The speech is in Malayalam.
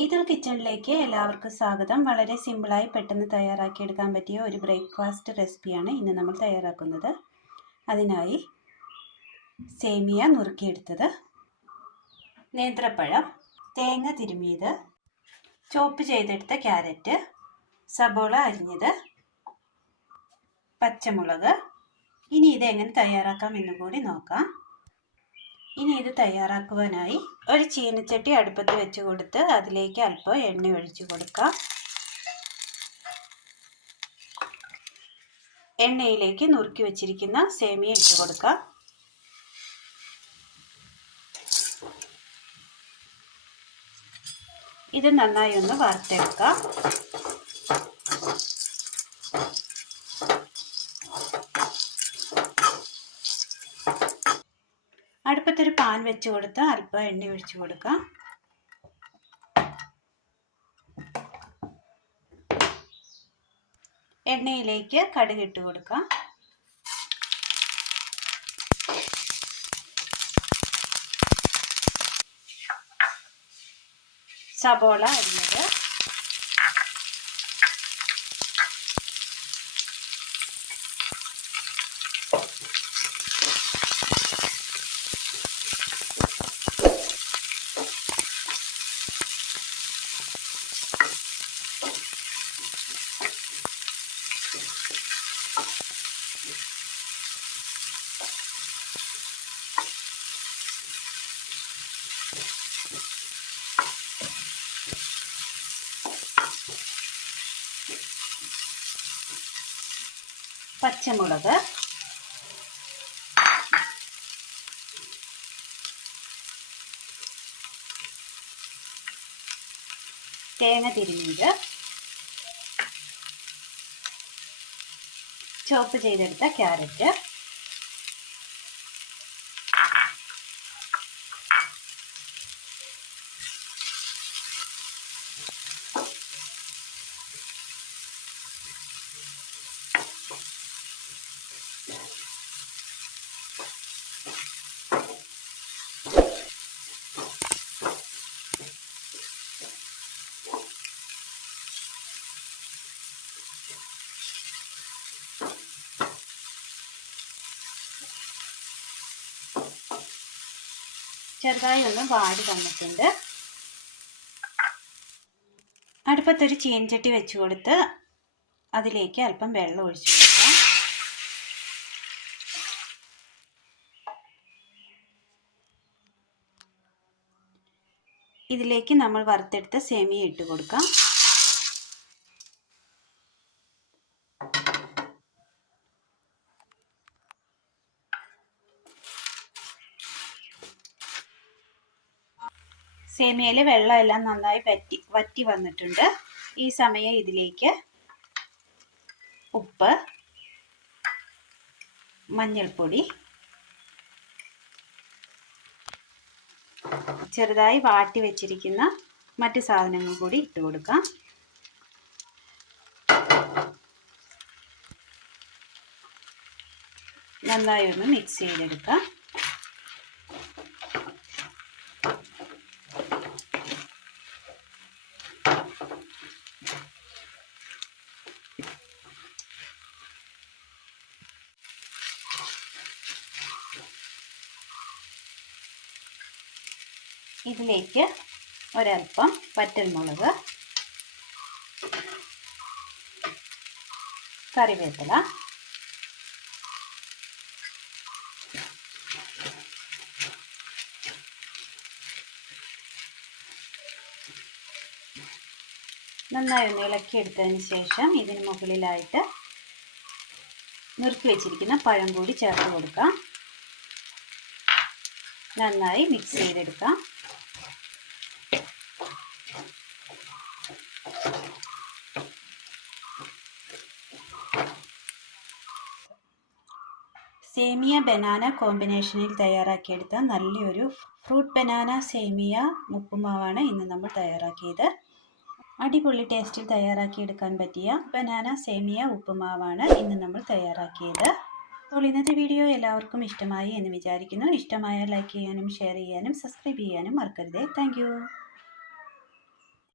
ഈതൽ കിച്ചണിലേക്ക് എല്ലാവർക്കും സ്വാഗതം. വളരെ സിമ്പിളായി പെട്ടെന്ന് തയ്യാറാക്കിയെടുക്കാൻ പറ്റിയ ഒരു ബ്രേക്ക്ഫാസ്റ്റ് റെസിപ്പിയാണ് ഇന്ന് നമ്മൾ തയ്യാറാക്കുന്നത്. അതിനായി സേമിയ നുറുക്കിയെടുത്തത്, നേന്ത്രപ്പഴം, തേങ്ങ തിരുമിയത്, ചോപ്പ് ചെയ്തെടുത്ത ക്യാരറ്റ്, സബോള അരിഞ്ഞത്, പച്ചമുളക്. ഇനി ഇതെങ്ങനെ തയ്യാറാക്കാം എന്ന് കൂടി നോക്കാം. ഇനി ഇത് തയ്യാറാക്കുവാനായി ഒരു ചീനച്ചട്ടി അടുപ്പത്ത് വെച്ച് കൊടുത്ത് അതിലേക്ക് അല്പം എണ്ണ ഒഴിച്ചു കൊടുക്കാം. എണ്ണയിലേക്ക് നുറുക്കി വെച്ചിരിക്കുന്ന സേമിയ ഇട്ട് കൊടുക്കാം. ഇത് നന്നായി ഒന്ന് വറുത്തെടുക്കാം. അടുപ്പത്തൊരു പാൻ വെച്ച് കൊടുത്ത് അല്പം എണ്ണ ഒഴിച്ചു കൊടുക്കാം. എണ്ണയിലേക്ക് കടുക് ഇട്ട് കൊടുക്കാം. സബോള അരിഞ്ഞത്, പച്ചമുളക്, തേങ്ങ തിരുമിയത്, ചോപ്പ് ചെയ്തെടുത്ത ക്യാരറ്റ്, ചെറുതായി ഒന്ന് വാടി വന്നിട്ടുണ്ട്. അടുപ്പത്തൊരു ചീനച്ചട്ടി വെച്ച് കൊടുത്ത് അതിലേക്ക് അല്പം വെള്ളം ഒഴിച്ചു കൊടുക്കാം. ഇതിലേക്ക് നമ്മൾ വറുത്തെടുത്ത സേമിയ ഇട്ട് കൊടുക്കാം. സേമിയയിലെ വെള്ളമെല്ലാം നന്നായി വറ്റി വന്നിട്ടുണ്ട്. ഈ സമയം ഇതിലേക്ക് ഉപ്പ്, മഞ്ഞൾപ്പൊടി, ചെറുതായി വാട്ടി വെച്ചിരിക്കുന്ന മറ്റു സാധനങ്ങൾ കൂടി ഇട്ട് കൊടുക്കാം. നന്നായി ഒന്ന് മിക്സ് ചെയ്തെടുക്കാം. ഇതിലേക്ക് ഒരൽപ്പം വറ്റൽമുളക്, കറിവേപ്പില, നന്നായി ഒന്ന് ഇളക്കിയെടുത്തതിന് ശേഷം ഇതിന് മുകളിലായിട്ട് നുറുക്കി വെച്ചിരിക്കുന്ന പഴം കൂടി ചേർത്ത് കൊടുക്കാം. നന്നായി മിക്സ് ചെയ്തെടുക്കാം. സേമിയ ബനാന കോമ്പിനേഷനിൽ തയ്യാറാക്കിയെടുത്ത നല്ലൊരു ഫ്രൂട്ട് ബനാന സേമിയ ഉപ്പുമാവാണ് ഇന്ന് നമ്മൾ തയ്യാറാക്കിയത്. അടിപൊളി ടേസ്റ്റിൽ തയ്യാറാക്കിയെടുക്കാൻ പറ്റിയ ബനാന സേമിയ ഉപ്പുമാവാണ് ഇന്ന് നമ്മൾ തയ്യാറാക്കിയത്. അപ്പോൾ ഇന്നത്തെ വീഡിയോ എല്ലാവർക്കും ഇഷ്ടമായി എന്ന് വിചാരിക്കുന്നു. ഇഷ്ടമായാൽ ലൈക്ക് ചെയ്യാനും ഷെയർ ചെയ്യാനും സബ്സ്ക്രൈബ് ചെയ്യാനും മറക്കരുത്. താങ്ക്